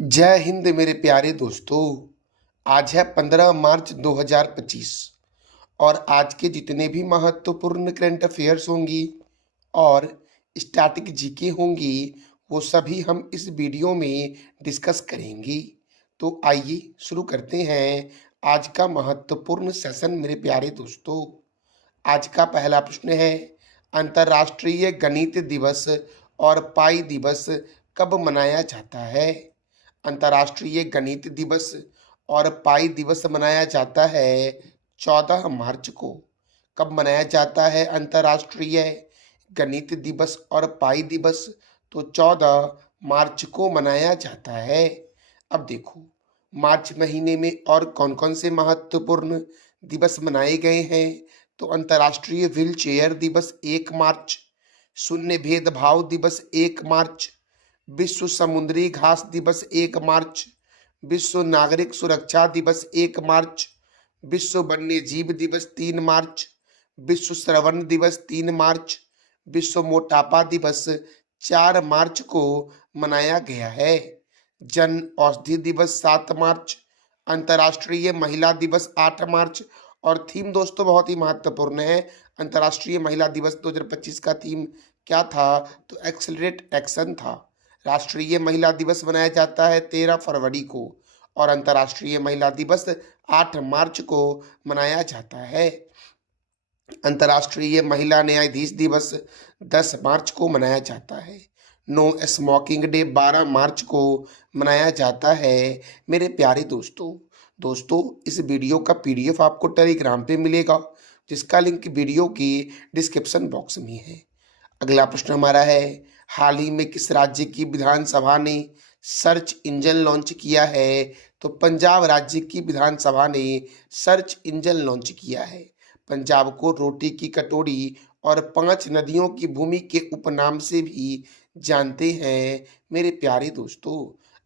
जय हिंद मेरे प्यारे दोस्तों। आज है 15 मार्च 2025 और आज के जितने भी महत्वपूर्ण करंट अफेयर्स होंगी और स्टैटिक जीके होंगी वो सभी हम इस वीडियो में डिस्कस करेंगे। तो आइए शुरू करते हैं आज का महत्वपूर्ण सेशन मेरे प्यारे दोस्तों। आज का पहला प्रश्न है, अंतर्राष्ट्रीय गणित दिवस और पाई दिवस कब मनाया जाता है? अंतर्राष्ट्रीय गणित दिवस और पाई दिवस मनाया जाता है 14 मार्च को। कब मनाया जाता है अंतर्राष्ट्रीय गणित दिवस और पाई दिवस? तो 14 मार्च को मनाया जाता है। अब देखो मार्च महीने में और कौन कौन से महत्वपूर्ण दिवस मनाए गए हैं। तो अंतर्राष्ट्रीय व्हील चेयर दिवस 1 मार्च, शून्य भेदभाव दिवस 1 मार्च, विश्व समुद्री घास दिवस 1 मार्च, विश्व नागरिक सुरक्षा दिवस 1 मार्च, विश्व वन्य जीव दिवस 3 मार्च, विश्व श्रवण दिवस 3 मार्च, विश्व मोटापा दिवस 4 मार्च को मनाया गया है। जन औषधि दिवस 7 मार्च, अंतर्राष्ट्रीय महिला दिवस 8 मार्च। और थीम दोस्तों बहुत ही महत्वपूर्ण है। अंतर्राष्ट्रीय महिला दिवस 2025 का थीम क्या था? तो एक्सेलरेट एक्शन था। राष्ट्रीय महिला दिवस मनाया जाता है 13 फरवरी को और अंतर्राष्ट्रीय महिला दिवस 8 मार्च को मनाया जाता है। अंतर्राष्ट्रीय महिला न्यायाधीश दिवस 10 मार्च को मनाया जाता है। नो स्मोकिंग डे 12 मार्च को मनाया जाता है। मेरे प्यारे दोस्तों इस वीडियो का पीडीएफ आपको टेलीग्राम पे मिलेगा, जिसका लिंक वीडियो की डिस्क्रिप्शन बॉक्स में है। अगला प्रश्न हमारा है, हाल ही में किस राज्य की विधानसभा ने सर्च इंजन लॉन्च किया है? तो पंजाब राज्य की विधानसभा ने सर्च इंजन लॉन्च किया है। पंजाब को रोटी की कटोरी और 5 नदियों की भूमि के उपनाम से भी जानते हैं मेरे प्यारे दोस्तों।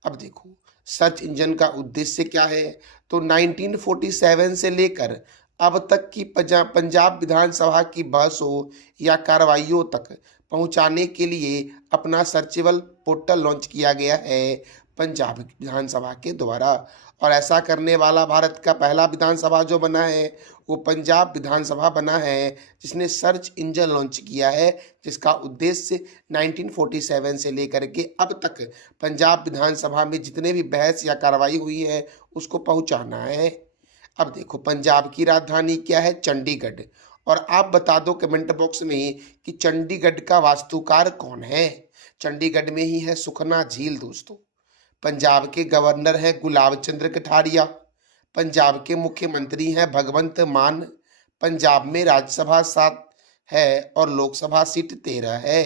अब देखो सर्च इंजन का उद्देश्य क्या है? तो 1947 से लेकर अब तक की पंजाब विधानसभा की बहसों या कार्रवाइयों तक पहुंचाने के लिए अपना सर्चेबल पोर्टल लॉन्च किया गया है पंजाब विधानसभा के द्वारा। और ऐसा करने वाला भारत का पहला विधानसभा जो बना है वो पंजाब विधानसभा बना है, जिसने सर्च इंजन लॉन्च किया है, जिसका उद्देश्य 1947 से लेकर के अब तक पंजाब विधानसभा में जितने भी बहस या कार्रवाई हुई है उसको पहुंचाना है। अब देखो पंजाब की राजधानी क्या है? चंडीगढ़। और आप बता दो कमेंट बॉक्स में कि चंडीगढ़ का वास्तुकार कौन है? चंडीगढ़ में ही है सुखना झील दोस्तों। पंजाब के गवर्नर हैं गुलाब चंद्र कटारिया। पंजाब के मुख्यमंत्री हैं भगवंत मान। पंजाब में राज्यसभा 7 है और लोकसभा सीट 13 है।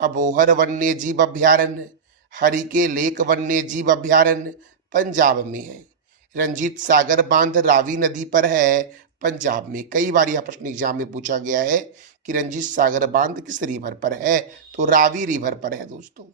अबोहर वन्य जीव अभ्यारण्य, हरिके लेक वन्य जीव अभ्यारण्य पंजाब में है। रंजीत सागर बांध रावी नदी पर है पंजाब में। कई बार यह प्रश्न एग्जाम में पूछा गया है कि रंजीत सागर बांध किस रिवर पर है? तो रावी रिवर पर है दोस्तों।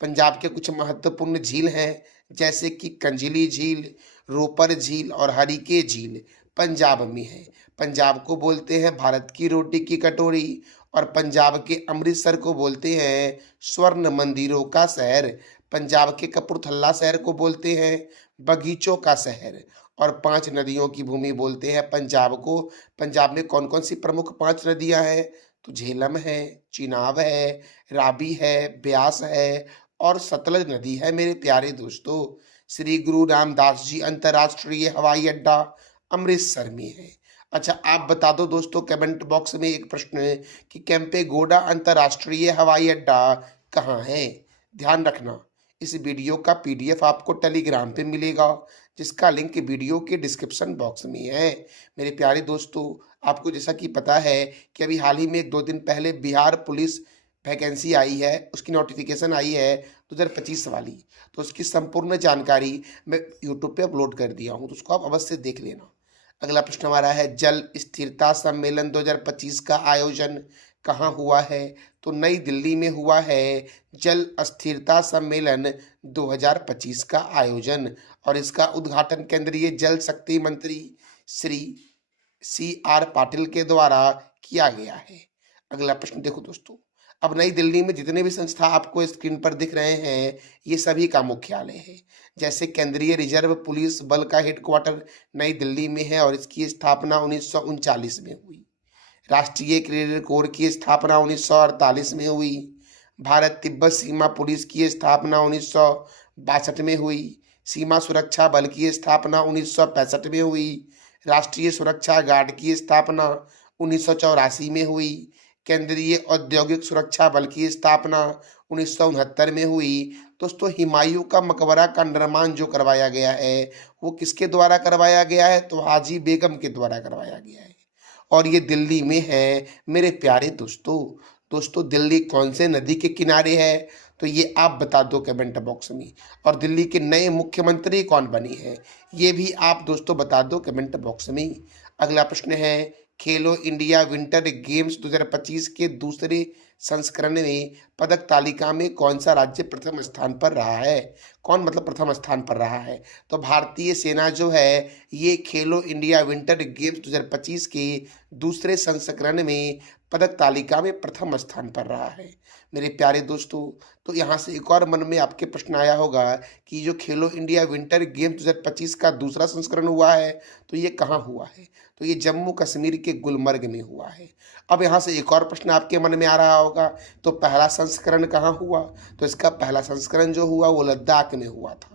पंजाब के कुछ महत्वपूर्ण झील हैं जैसे कि कंजली झील, रोपर झील और हरिके झील पंजाब में है। पंजाब को बोलते हैं भारत की रोटी की कटोरी और पंजाब के अमृतसर को बोलते हैं स्वर्ण मंदिरों का शहर। पंजाब के कपूरथला शहर को बोलते हैं बगीचों का शहर और 5 नदियों की भूमि बोलते हैं पंजाब को। पंजाब में कौन कौन सी प्रमुख 5 नदियां हैं? तो झेलम है, चिनाब है, रावी है, ब्यास है और सतलज नदी है मेरे प्यारे दोस्तों। श्री गुरु रामदास जी अंतर्राष्ट्रीय हवाई अड्डा अमृतसर में है। अच्छा आप बता दो दोस्तों कमेंट बॉक्स में एक प्रश्न है कि केम्पेगौड़ा अंतर्राष्ट्रीय हवाई अड्डा कहाँ है? ध्यान रखना इस वीडियो का पीडीएफ आपको टेलीग्राम पे मिलेगा, जिसका लिंक वीडियो के डिस्क्रिप्शन बॉक्स में है। मेरे प्यारे दोस्तों आपको जैसा कि पता है कि अभी हाल ही में 2 दिन पहले बिहार पुलिस वैकेंसी आई है, उसकी नोटिफिकेशन आई है 2025 वाली। तो उसकी संपूर्ण जानकारी मैं यूट्यूब पे अपलोड कर दिया हूँ, तो उसको आप अवश्य देख लेना। अगला प्रश्न हमारा है, जल स्थिरता सम्मेलन 2025 का आयोजन कहाँ हुआ है? तो नई दिल्ली में हुआ है जल स्थिरता सम्मेलन 2025 का आयोजन और इसका उद्घाटन केंद्रीय जल शक्ति मंत्री श्री CR पाटिल के द्वारा किया गया है। अगला प्रश्न देखो दोस्तों, अब नई दिल्ली में जितने भी संस्था आपको स्क्रीन पर दिख रहे हैं, ये सभी का मुख्यालय है। जैसे केंद्रीय रिजर्व पुलिस बल का हेडक्वार्टर नई दिल्ली में है और इसकी स्थापना 1939 में हुई। राष्ट्रीय क्रेडिट कोर की स्थापना 1948 में हुई। भारत तिब्बत सीमा पुलिस की स्थापना 1962 में हुई। सीमा सुरक्षा बल की स्थापना 1965 में हुई। राष्ट्रीय सुरक्षा गार्ड की स्थापना 1984 में हुई। केंद्रीय औद्योगिक सुरक्षा बल की स्थापना 1969 में हुई। दोस्तों, हुमायूं का मकबरा का निर्माण जो करवाया गया है, वो किसके द्वारा करवाया गया है? तो हाजी बेगम के द्वारा करवाया गया है और ये दिल्ली में है। मेरे प्यारे दोस्तों, दिल्ली कौन से नदी के किनारे है? तो ये आप बता दो कमेंट बॉक्स में। और दिल्ली के नए मुख्यमंत्री कौन बने हैं, ये भी आप दोस्तों बता दो कमेंट बॉक्स में। अगला प्रश्न है, खेलो इंडिया विंटर गेम्स 2025 के दूसरे संस्करण में पदक तालिका में कौन सा राज्य प्रथम स्थान पर रहा है? कौन मतलब प्रथम स्थान पर रहा है? तो भारतीय सेना जो है, ये खेलो इंडिया विंटर गेम्स 2025 के दूसरे संस्करण में पदक तालिका में प्रथम स्थान पर रहा है। मेरे प्यारे दोस्तों, तो यहाँ से एक और मन में आपके प्रश्न आया होगा कि जो खेलो इंडिया विंटर गेम्स 2025 का दूसरा संस्करण हुआ है, तो ये कहाँ हुआ है? तो ये जम्मू कश्मीर के गुलमर्ग में हुआ है। अब यहाँ से एक और प्रश्न आपके मन में आ रहा होगा, तो पहला संस्करण कहाँ हुआ? तो इसका पहला संस्करण जो हुआ वो लद्दाख में हुआ था।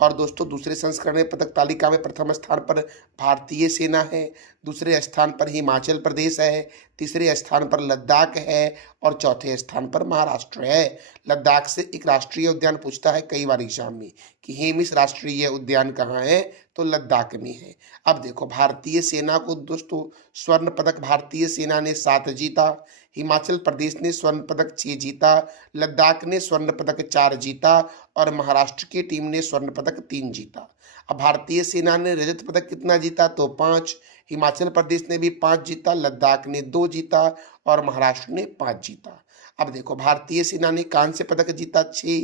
और दोस्तों, दूसरे संस्करण में पदक तालिका में प्रथम स्थान पर भारतीय सेना है, दूसरे स्थान पर हिमाचल प्रदेश है, तीसरे स्थान पर लद्दाख है और चौथे स्थान पर महाराष्ट्र है। लद्दाख से एक राष्ट्रीय उद्यान पूछता है कई बार एग्जाम में कि हेमिस राष्ट्रीय उद्यान कहाँ है? तो लद्दाख में है। अब देखो, भारतीय सेना को दोस्तों स्वर्ण पदक भारतीय सेना ने 7 जीता, हिमाचल प्रदेश ने स्वर्ण पदक 6 जीता, लद्दाख ने स्वर्ण पदक 4 जीता और महाराष्ट्र की टीम ने स्वर्ण पदक 3 जीता। अब भारतीय सेना ने रजत पदक कितना जीता? तो 5। हिमाचल प्रदेश ने भी 5 जीता, लद्दाख ने 2 जीता और महाराष्ट्र ने 5 जीता। अब देखो, भारतीय सेना ने कांस्य पदक जीता 6,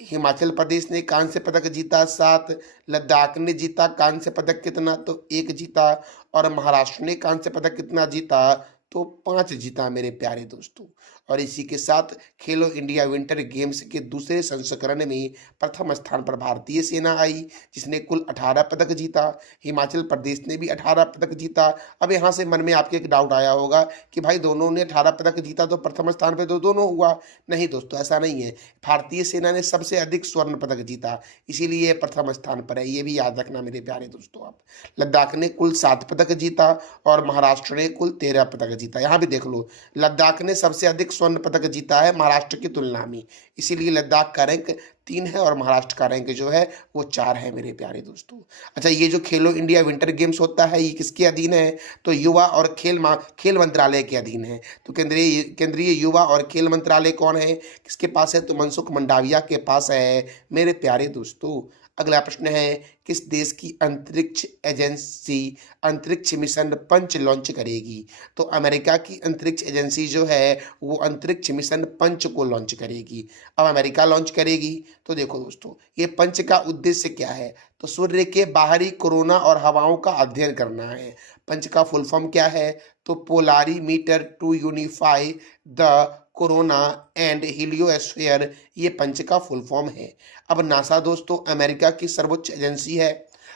हिमाचल प्रदेश ने कांस्य पदक जीता 7, लद्दाख ने जीता कांस्य पदक कितना? तो 1 जीता और महाराष्ट्र ने कांस्य पदक कितना जीता? तो 5 जीता मेरे प्यारे दोस्तों। और इसी के साथ खेलो इंडिया विंटर गेम्स के दूसरे संस्करण में प्रथम स्थान पर भारतीय सेना आई, जिसने कुल 18 पदक जीता। हिमाचल प्रदेश ने भी 18 पदक जीता। अब यहाँ से मन में आपके एक डाउट आया होगा कि भाई दोनों ने 18 पदक जीता तो प्रथम स्थान पर तो दोनों हुआ। नहीं दोस्तों, ऐसा नहीं है। भारतीय सेना ने सबसे अधिक स्वर्ण पदक जीता, इसीलिए प्रथम स्थान पर है। ये भी याद रखना मेरे प्यारे दोस्तों आप। लद्दाख ने कुल 7 पदक जीता और महाराष्ट्र ने कुल 13 पदक जीता। यहाँ भी देख लो, लद्दाख ने सबसे अधिक स्वर्ण पदक जीता है महाराष्ट्र की तुलना में, इसीलिए लद्दाख का रैंक 3 है और महाराष्ट्र का रैंक जो है वो 4 है मेरे प्यारे दोस्तों। अच्छा, ये जो खेलो इंडिया विंटर गेम्स होता है, ये किसके अधीन है? तो युवा और खेल मंत्रालय के अधीन है। तो केंद्रीय युवा और खेल मंत्रालय कौन है, किसके पास है? तो मनसुख मंडाविया के पास है मेरे प्यारे दोस्तों। अगला प्रश्न है, किस देश की अंतरिक्ष एजेंसी अंतरिक्ष मिशन पंच लॉन्च करेगी? तो अमेरिका की अंतरिक्ष एजेंसी जो है वो अंतरिक्ष मिशन पंच को लॉन्च करेगी। अब अमेरिका लॉन्च करेगी। तो देखो दोस्तों, ये पंच का उद्देश्य क्या है? तो सूर्य के बाहरी कोरोना और हवाओं का अध्ययन करना है। पंच का फुल फॉर्म क्या है? तो polarimeter to unify the corona and heliosphere, ये पंच का फुल फॉर्म है। अब नासा दोस्तों अमेरिका की सर्वोच्च एजेंसी है,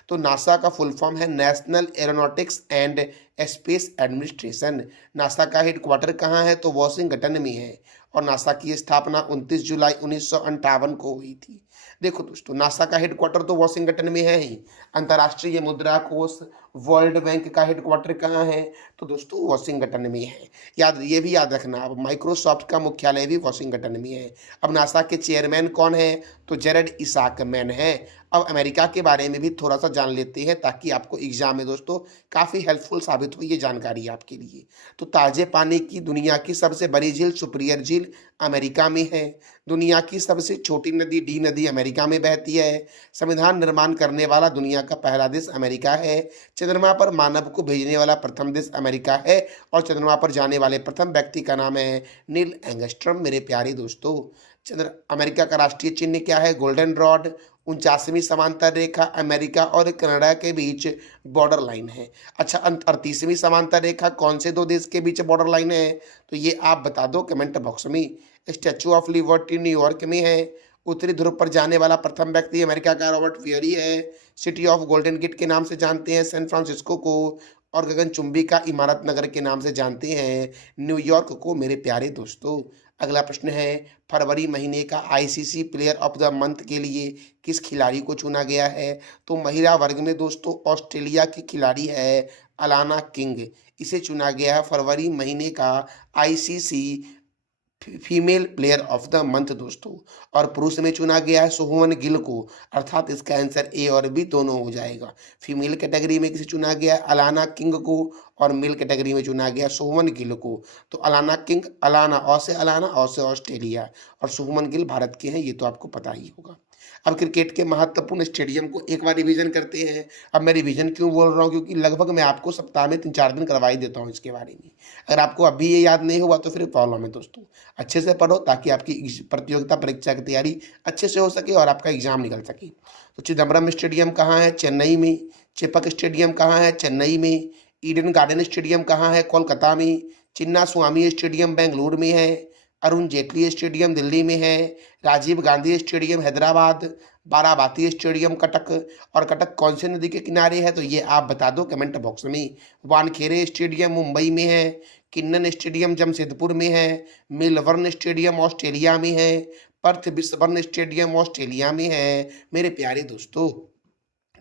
तो नासा का फुल फॉर्म है national aeronautics and space administration. NASA का हेडक्वार्टर कहाँ है? तो वॉशिंगटन में है और नासा की स्थापना 29 जुलाई 1958 को हुई थी। देखो दोस्तों, नासा का हेडक्वार्टर तो वॉशिंगटन में है ही। अंतर्राष्ट्रीय मुद्रा कोष वर्ल्ड बैंक का हेडक्वार्टर कहाँ है? तो दोस्तों वॉशिंगटन में है। ये भी याद रखना। अब माइक्रोसॉफ्ट का मुख्यालय भी वॉशिंगटन में है। अब नासा के चेयरमैन कौन है? तो जेरड इसाकमैन है। अब अमेरिका के बारे में भी थोड़ा सा जान लेते हैं, ताकि आपको एग्जाम में दोस्तों काफ़ी हेल्पफुल साबित हो ये जानकारी आपके लिए। तो ताजे पानी की दुनिया की सबसे बड़ी झील सुपीरियर झील अमेरिका में है। दुनिया की सबसे छोटी नदी डी नदी अमेरिका में बहती है। संविधान निर्माण करने वाला दुनिया का पहला देश अमेरिका है। चंद्रमा पर मानव को भेजने वाला प्रथम देश अमेरिका है और चंद्रमा पर जाने वाले प्रथम व्यक्ति का नाम है नील एंगस्ट्रॉम मेरे प्यारे दोस्तों। अमेरिका का राष्ट्रीय चिन्ह क्या है? Golden rod. 49वीं समांतर रेखा अमेरिका और कनाडा के बीच बॉर्डर लाइन है। अच्छा, 38वीं समांतर रेखा कौन से दो देश के बीच बॉर्डर लाइन है? तो ये आप बता दो कमेंट बॉक्स में। स्टैचू ऑफ लिबर्टी न्यूयॉर्क में है। उत्तरी ध्रुव पर जाने वाला प्रथम व्यक्ति अमेरिका का रॉबर्ट फियरी है। सिटी ऑफ गोल्डन गेट के नाम से जानते हैं सैन फ्रांसिस्को को, और गगनचुंबी का इमारत नगर के नाम से जानते हैं न्यूयॉर्क को मेरे प्यारे दोस्तों। अगला प्रश्न है, फरवरी महीने का ICC player of the month के लिए किस खिलाड़ी को चुना गया है? तो महिला वर्ग में दोस्तों ऑस्ट्रेलिया की खिलाड़ी है अलाना किंग, इसे चुना गया है फरवरी महीने का ICC female player of the month दोस्तों। और पुरुष में चुना गया है सुभमन गिल को, अर्थात इसका आंसर ए और बी दोनों हो जाएगा। फीमेल कैटेगरी में किसे चुना गया है? अलाना किंग को, और मेल कैटेगरी में चुना गया सुभमन गिल को। तो अलाना किंग, अलाना और से ऑस्ट्रेलिया, और सुभमन गिल भारत के हैं, ये तो आपको पता ही होगा। अब क्रिकेट के महत्वपूर्ण स्टेडियम को एक बार रिवीजन करते हैं। अब मैं रिवीजन क्यों बोल रहा हूँ, क्योंकि लगभग मैं आपको सप्ताह में 3-4 दिन करवा ही देता हूँ इसके बारे में। अगर आपको अभी ये याद नहीं हुआ तो फिर प्रॉब्लम है दोस्तों। अच्छे से पढ़ो ताकि आपकी प्रतियोगिता परीक्षा की तैयारी अच्छे से हो सके और आपका एग्जाम निकल सके। तो चिदम्बरम स्टेडियम कहाँ है? चेन्नई में। चेपक स्टेडियम कहाँ है? चेन्नई में। ईडन गार्डन स्टेडियम कहाँ है? कोलकाता में। चिन्ना स्वामी स्टेडियम बेंगलुरु में है। अरुण जेटली स्टेडियम दिल्ली में है। राजीव गांधी स्टेडियम हैदराबाद। बाराबाती स्टेडियम कटक, और कटक कौन से नदी के किनारे है तो ये आप बता दो कमेंट बॉक्स में। वानखेड़े स्टेडियम मुंबई में है। किन्नन स्टेडियम जमशेदपुर में है। मेलबर्न स्टेडियम ऑस्ट्रेलिया में है। पर्थ बिस्बर्न स्टेडियम ऑस्ट्रेलिया में है मेरे प्यारे दोस्तों।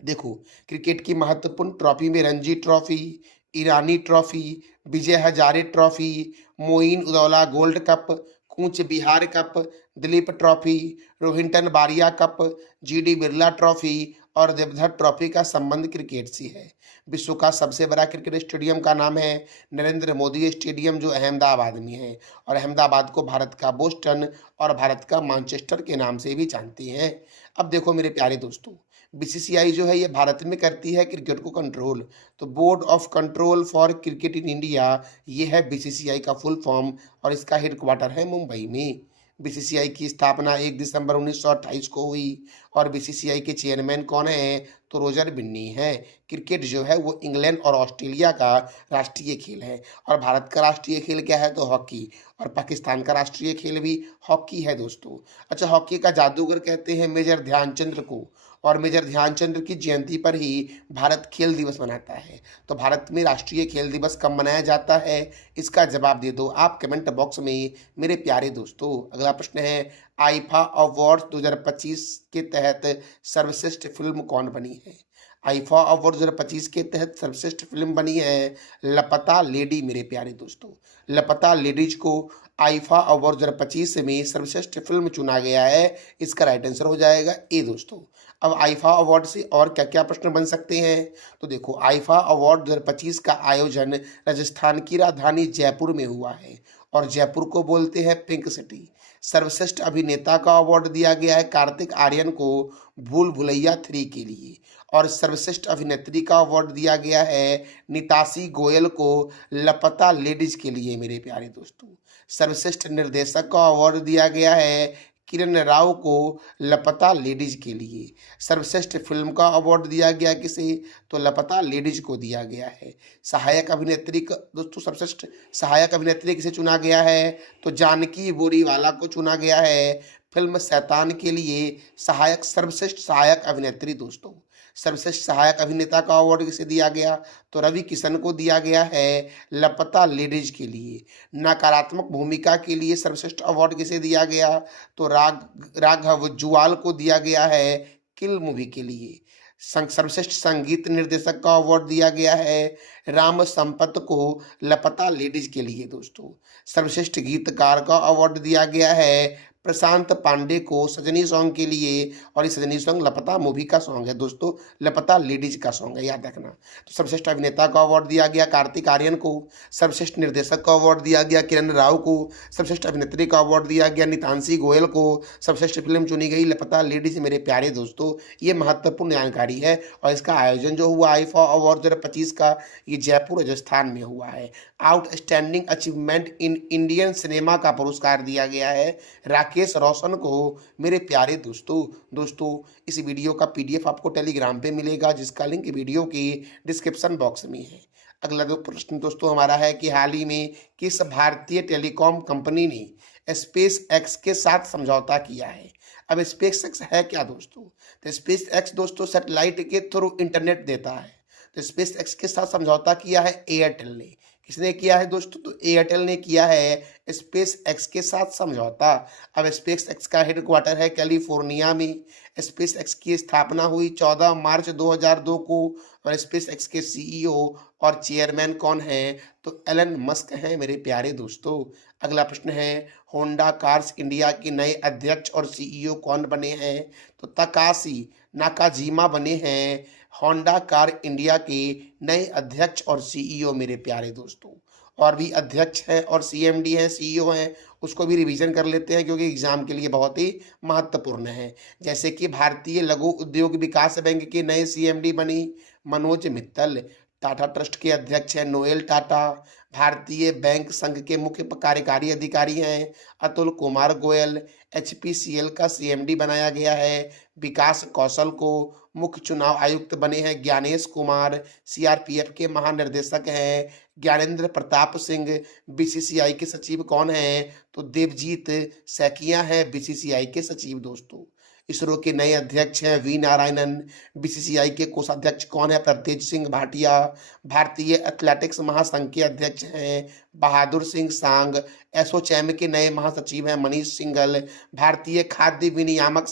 देखो, क्रिकेट की महत्वपूर्ण ट्रॉफी में Ranji Trophy, Irani Trophy, Vijay Hazare Trophy, Moin ud-Dowla Gold Cup, Cooch Behar Cup, Duleep Trophy, Rohinton Baria Cup, GD Birla Trophy और देवधर ट्रॉफी का संबंध क्रिकेट से है। विश्व का सबसे बड़ा क्रिकेट स्टेडियम का नाम है नरेंद्र मोदी स्टेडियम, जो अहमदाबाद में है, और अहमदाबाद को भारत का बोस्टन और भारत का मैनचेस्टर के नाम से भी जानते हैं। अब देखो मेरे प्यारे दोस्तों, बीसीसीआई जो है ये भारत में करती है क्रिकेट को कंट्रोल। तो board of control for cricket in India, ये है बीसीसीआई का फुल फॉर्म, और इसका हेडक्वार्टर है मुंबई में। बीसीसीआई की स्थापना 1 दिसंबर 1928 को हुई, और बीसीसीआई के चेयरमैन कौन है? तो रोजर बिन्नी है। क्रिकेट जो है वो इंग्लैंड और ऑस्ट्रेलिया का राष्ट्रीय खेल है, और भारत का राष्ट्रीय खेल क्या है? तो हॉकी, और पाकिस्तान का राष्ट्रीय खेल भी हॉकी है दोस्तों। अच्छा, हॉकी का जादूगर कहते हैं मेजर ध्यानचंद्र को, और मेजर ध्यानचंद्र की जयंती पर ही भारत खेल दिवस मनाता है। तो भारत में राष्ट्रीय खेल दिवस कब मनाया जाता है? इसका जवाब दे दो आप कमेंट बॉक्स में मेरे प्यारे दोस्तों। अगला प्रश्न है, आईफा अवार्ड 2025 के तहत सर्वश्रेष्ठ फिल्म कौन बनी है? आईफा अवार्ड 2025 के तहत सर्वश्रेष्ठ फिल्म बनी है लापता लेडी मेरे प्यारे दोस्तों। लापता लेडीज को आईफा अवार्ड 2025 में सर्वश्रेष्ठ फिल्म चुना गया है। इसका राइट आंसर हो जाएगा ए दोस्तों। अब आईफा अवार्ड से और क्या क्या प्रश्न बन सकते हैं? तो देखो, आईफा अवार्ड 2025 का आयोजन राजस्थान की राजधानी जयपुर में हुआ है, और जयपुर को बोलते हैं पिंक सिटी। सर्वश्रेष्ठ अभिनेता का अवार्ड दिया गया है कार्तिक आर्यन को भूल भुलैया 3 के लिए, और सर्वश्रेष्ठ अभिनेत्री का अवार्ड दिया गया है निताशी गोयल को लापता लेडीज के लिए मेरे प्यारे दोस्तों। सर्वश्रेष्ठ निर्देशक का अवार्ड दिया गया है किरण राव को लापता लेडीज के लिए। सर्वश्रेष्ठ फिल्म का अवार्ड दिया गया किसे? तो लापता लेडीज को दिया गया है। सहायक अभिनेत्री का दोस्तों, सर्वश्रेष्ठ सहायक अभिनेत्री किसे चुना गया है? तो जानकी बोरीवाला को चुना गया है फिल्म शैतान के लिए सर्वश्रेष्ठ सहायक अभिनेत्री दोस्तों। सर्वश्रेष्ठ सहायक अभिनेता का अवार्ड किसे दिया गया? तो रवि किशन को दिया गया है लापता लेडीज के लिए। नकारात्मक भूमिका के लिए सर्वश्रेष्ठ अवार्ड किसे दिया गया? तो राघव जुआल को दिया गया है किल मूवी के लिए। सर्वश्रेष्ठ संगीत निर्देशक का अवार्ड दिया गया है राम संपत को लापता लेडीज के लिए दोस्तों। सर्वश्रेष्ठ गीतकार का अवार्ड दिया गया है प्रशांत पांडे को सजनी सॉन्ग के लिए, और ये सजनी सॉन्ग लापता मूवी का सॉन्ग है दोस्तों, लापता लेडीज का सॉन्ग है, याद रखना। तो सर्वश्रेष्ठ अभिनेता का अवार्ड दिया गया कार्तिक आर्यन को। सर्वश्रेष्ठ निर्देशक का अवार्ड दिया गया किरण राव को। सर्वश्रेष्ठ अभिनेत्री का अवार्ड दिया गया नितांशी गोयल को। सर्वश्रेष्ठ फिल्म चुनी गई लापता लेडीज मेरे प्यारे दोस्तों। ये महत्वपूर्ण जानकारी है, और इसका आयोजन जो हुआ आईफा अवार्ड 2025 का, ये जयपुर राजस्थान में हुआ है। Outstanding achievement in Indian cinema का पुरस्कार दिया गया है राकेश रोशन को मेरे प्यारे दोस्तों। इस वीडियो का पीडीएफ आपको टेलीग्राम पे मिलेगा, जिसका लिंक वीडियो की डिस्क्रिप्शन बॉक्स में है। अगला जो प्रश्न दोस्तों हमारा है कि हाल ही में किस भारतीय टेलीकॉम कंपनी ने स्पेस एक्स के साथ समझौता किया है। अब स्पेस एक्स है क्या दोस्तों? तो स्पेस एक्स दोस्तों सैटेलाइट के थ्रू इंटरनेट देता है। तो स्पेस एक्स के साथ समझौता किया है एयरटेल ने। किसने किया है दोस्तों? तो एयरटेल ने किया है स्पेस एक्स के साथ समझौता। अब स्पेस एक्स का हेडक्वार्टर है कैलिफोर्निया में। स्पेस एक्स की स्थापना हुई 14 मार्च 2002 को। और स्पेस एक्स के सीईओ और चेयरमैन कौन हैं? तो एलन मस्क हैं मेरे प्यारे दोस्तों। अगला प्रश्न है, होंडा कार्स इंडिया के नए अध्यक्ष और सीईओ कौन बने हैं? तो तकाशी नाकाजीमा बने हैं होंडा कार इंडिया के नए अध्यक्ष और सीईओ मेरे प्यारे दोस्तों। और भी अध्यक्ष हैं और सीएमडी हैं, सीईओ हैं, उसको भी रिवीजन कर लेते हैं क्योंकि एग्जाम के लिए बहुत ही महत्वपूर्ण है। जैसे कि भारतीय लघु उद्योग विकास बैंक के नए सीएमडी बनी मनोज मित्तल। टाटा ट्रस्ट के अध्यक्ष हैं नोएल टाटा। भारतीय बैंक संघ के मुख्य कार्यकारी अधिकारी हैं अतुल कुमार गोयल। एचपीसीएल का सीएमडी बनाया गया है विकास कौशल को। मुख्य चुनाव आयुक्त बने हैं ज्ञानेश कुमार। सीआरपीएफ के महानिर्देशक हैं ज्ञानेंद्र प्रताप सिंह। बीसीसीआई के सचिव कौन हैं? तो देवजीत सैकिया हैं बीसीसीआई के सचिव दोस्तों। इसरो के नए अध्यक्ष हैं वी नारायणन। बीसीसीआई के कोषाध्यक्ष कौन है? प्रतेज सिंह भाटिया। भारतीय एथलेटिक्स महासंघ के अध्यक्ष हैं बहादुर सिंह सांग। एसोचैम के नए महासचिव हैं मनीष सिंघल। भारतीय खाद्य विनियामक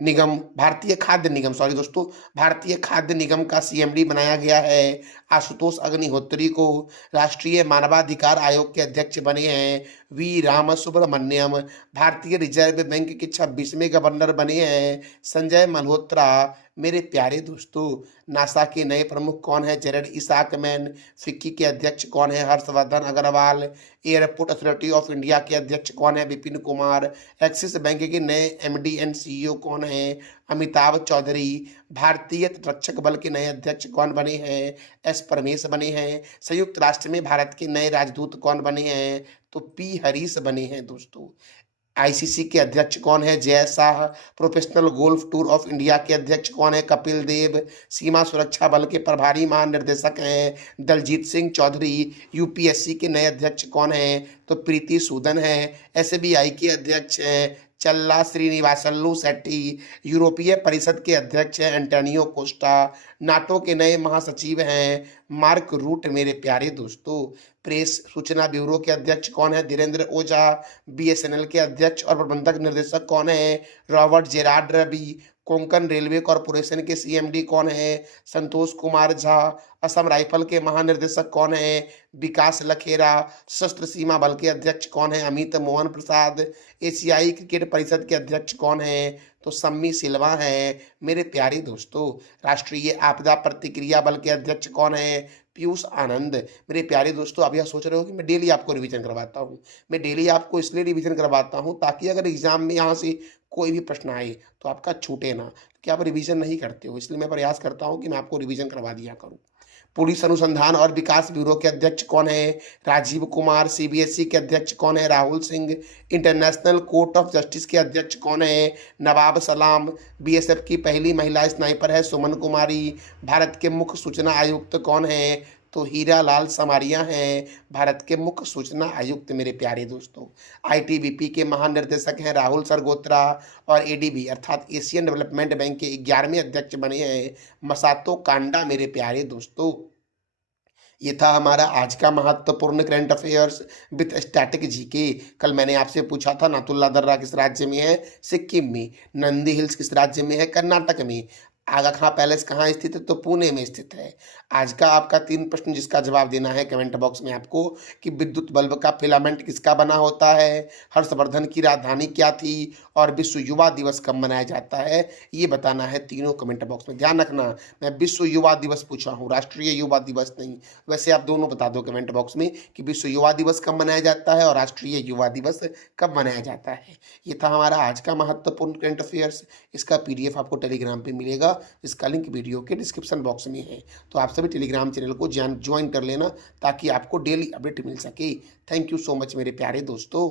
निगम भारतीय खाद्य निगम का सीएमडी बनाया गया है आशुतोष अग्निहोत्री को। राष्ट्रीय मानवाधिकार आयोग के अध्यक्ष बने हैं वी राम सुब्रमण्यम। भारतीय रिजर्व बैंक के 26वें गवर्नर बने हैं संजय मल्होत्रा। मेरे प्यारे दोस्तों, नासा के नए प्रमुख कौन है? जेरेड इसाकमैन। फिक्की के अध्यक्ष कौन है? Harshvardhan Agrawal. Airport authority of India के अध्यक्ष कौन है? विपिन कुमार। एक्सिस बैंक के नए एमडी एंड सीईओ कौन है? अमिताभ चौधरी। भारतीय तटरक्षक बल के नए अध्यक्ष कौन बने हैं? एस परमेश बने हैं। संयुक्त राष्ट्र में भारत के नए राजदूत कौन बने हैं? तो पी हरीश बने हैं दोस्तों। आईसीसी के अध्यक्ष कौन है? Jay Shah. Professional golf tour of India के अध्यक्ष कौन है? कपिल देव। सीमा सुरक्षा बल के प्रभारी महानिर्देशक हैं दलजीत सिंह चौधरी। यूपीएससी के नए अध्यक्ष कौन हैं? तो प्रीति सूदन है। एसबीआई के अध्यक्ष हैं चल्ला श्रीनिवासल्लू शेट्टी। यूरोपीय परिषद के अध्यक्ष हैं एंटोनियो कोस्टा। नाटो के नए महासचिव हैं मार्क रूट। मेरे प्यारे दोस्तों, प्रेस सूचना ब्यूरो के अध्यक्ष कौन है? धीरेन्द्र ओझा। बीएसएनएल के अध्यक्ष और प्रबंधक निर्देशक कौन है? Robert Gerard Ravi. Konkan railway corporation के सीएमडी कौन है? संतोष कुमार झा। असम राइफल के महानिर्देशक कौन है? विकास लखेरा। सशस्त्र सीमा बल के अध्यक्ष कौन है? अमित मोहन प्रसाद। एशियाई क्रिकेट परिषद के अध्यक्ष कौन है? तो सम्मी सिल्वा हैं। मेरे प्यारे दोस्तों, राष्ट्रीय आपदा प्रतिक्रिया बल के अध्यक्ष कौन है? पीयूष आनंद। मेरे प्यारे दोस्तों, आप यह सोच रहे हो कि मैं डेली आपको रिवीजन करवाता हूँ। मैं डेली आपको इसलिए रिवीजन करवाता हूँ ताकि अगर एग्जाम में यहाँ से कोई भी प्रश्न आए तो आपका छूटे ना। क्या आप रिवीजन नहीं करते हो, इसलिए मैं प्रयास करता हूँ कि मैं आपको रिवीजन करवा दिया करूँ। पुलिस अनुसंधान और विकास ब्यूरो के अध्यक्ष कौन है? राजीव कुमार। सीबीएसई के अध्यक्ष कौन है? Rahul Singh. International court of justice के अध्यक्ष कौन है? नवाब सलाम। बीएसएफ की पहली महिला स्नाइपर है सुमन कुमारी। भारत के मुख्य सूचना आयुक्त कौन है? तो हीरा लाल समारिया हैं भारत के मुख्य सूचना आयुक्त। मेरे प्यारे दोस्तों, आईटीबीपी के महानिर्देशक हैं राहुल सरगोत्रा। और एडीबी अर्थात एशियन डेवलपमेंट बैंक के 11वें अध्यक्ष बने हैं मसातो कांडा। मेरे प्यारे दोस्तों, ये था हमारा आज का महत्वपूर्ण current affairs with static GK. कल मैंने आपसे पूछा था नाथुल्ला दर्रा किस राज्य में है? सिक्किम में। नंदी हिल्स किस राज्य में है? कर्नाटक में। आगा खां पैलेस कहाँ स्थित है? तो पुणे में स्थित है। आज का आपका 3 प्रश्न जिसका जवाब देना है कमेंट बॉक्स में आपको कि विद्युत बल्ब का फिलामेंट किसका बना होता है? हर्षवर्धन की राजधानी क्या थी? और विश्व युवा दिवस कब मनाया जाता है? ये बताना है तीनों कमेंट बॉक्स में। ध्यान रखना, मैं विश्व युवा दिवस पूछा हूँ, राष्ट्रीय युवा दिवस नहीं। वैसे आप दोनों बता दो कमेंट बॉक्स में कि विश्व युवा दिवस कब मनाया जाता है और राष्ट्रीय युवा दिवस कब मनाया जाता है। ये था हमारा आज का महत्वपूर्ण करंट अफेयर्स। इसका पीडीएफ आपको टेलीग्राम पे मिलेगा, इसका लिंक वीडियो के डिस्क्रिप्शन बॉक्स में है। तो आप सभी टेलीग्राम चैनल को ज्वाइन कर लेना ताकि आपको डेली अपडेट मिल सके। थैंक यू सो मच मेरे प्यारे दोस्तों।